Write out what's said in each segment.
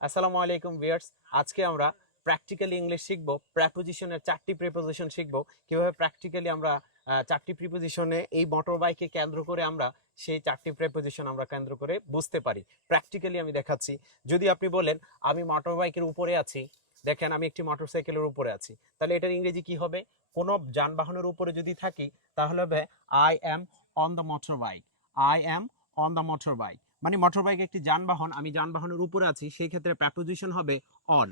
আসসালামু আলাইকুম ভিউয়ার্স। আজকে আমরা প্র্যাকটিক্যালি ইংলিশ শিখব। প্রেপোজিশনের 4টি প্রিপোজিশন শিখব। কিভাবে প্র্যাকটিক্যালি আমরা 4টি প্রিপোজিশনে এই মোটর বাইকে কেন্দ্র করে আমরা সেই 4টি প্রিপোজিশন আমরা কেন্দ্র করে বুঝতে পারি। প্র্যাকটিক্যালি আমি দেখাচ্ছি। যদি আপনি বলেন আমি মোটর বাইকের উপরে আছি, দেখেন আমি একটি মোটরসাইকেলের উপরে আছি, তাহলে এটার ইংরেজি কি হবে? কোনো যানবাহনের উপরে যদি থাকি তাহলে হবে I am on the motor bike. I am on the motor bike মানে মোটর বাইক একটি যানবাহন, আমি যানবাহনের উপরে আছি, সেই ক্ষেত্রে প্রেপোজিশন হবে অন।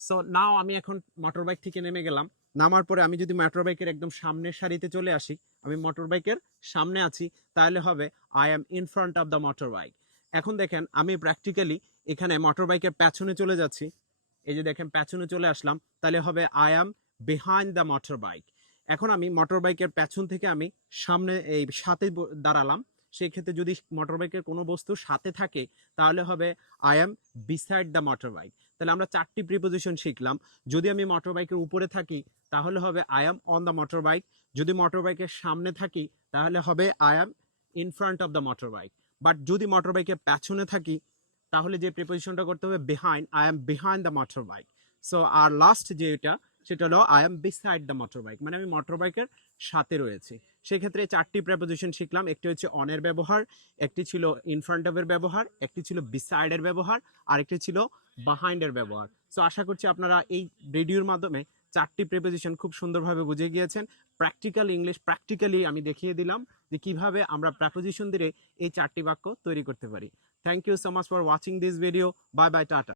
সো নাও আমি এখন মোটর বাইক থেকে নেমে গেলাম। নামার পরে আমি যদি মোটর বাইকের একদম সামনের সারিতে চলে আসি, আমি মোটর বাইকের সামনে আছি, তাহলে হবে I am in front of the motor bike. এখন দেখেন আমি প্র্যাকটিক্যালি এখানে মোটর বাইকের পেছনে চলে যাচ্ছি। এই যে দেখেন পেছনে চলে আসলাম, তাহলে হবে I am behind the motor bike. এখন আমি মোটর বাইকের পেছন থেকে আমি সামনে এই সাথে দাঁড়ালাম। সেই ক্ষেত্রে যদি মোটর বাইকের কোনো বস্তু সাথে থাকে তাহলে হবে I am beside the motor bike. তাহলে আমরা 4টি প্রিপোজিশন শিখলাম। যদি আমি মোটর বাইকের উপরে থাকি তাহলে হবে I am on the motor bike. যদি মোটর বাইকের সামনে থাকি তাহলে হবে I am in front of the motor bike. But যদি মোটর বাইকের পেছনে থাকি তাহলে যে প্রিপোজিশনটা করতে হবে behind, I am behind the motor bike. So আর লাস্ট যেটা সেটা হলো I am beside the motor bike, মানে আমি মোটর বাইকের সাথে রয়েছি। সেক্ষেত্রে 4টি প্রেপোজিশন শিখলাম। একটি হচ্ছে অনের ব্যবহার, একটি ছিল ইন ফ্রন্ট অফের ব্যবহার, একটি ছিল বিসাইডের ব্যবহার, আর একটি ছিল বিহাইন্ডের ব্যবহার। সো আশা করছি আপনারা এই ভিডিওর মাধ্যমে 4টি প্রেপোজিশন খুব সুন্দরভাবে বুঝে গিয়েছেন। প্র্যাকটিক্যাল ইংলিশ প্র্যাকটিক্যালি আমি দেখিয়ে দিলাম যে কিভাবে আমরা প্রেপোজিশন দিয়ে এই 4টি বাক্য তৈরি করতে পারি। Thank you so much for watching this video. Bye bye, tata.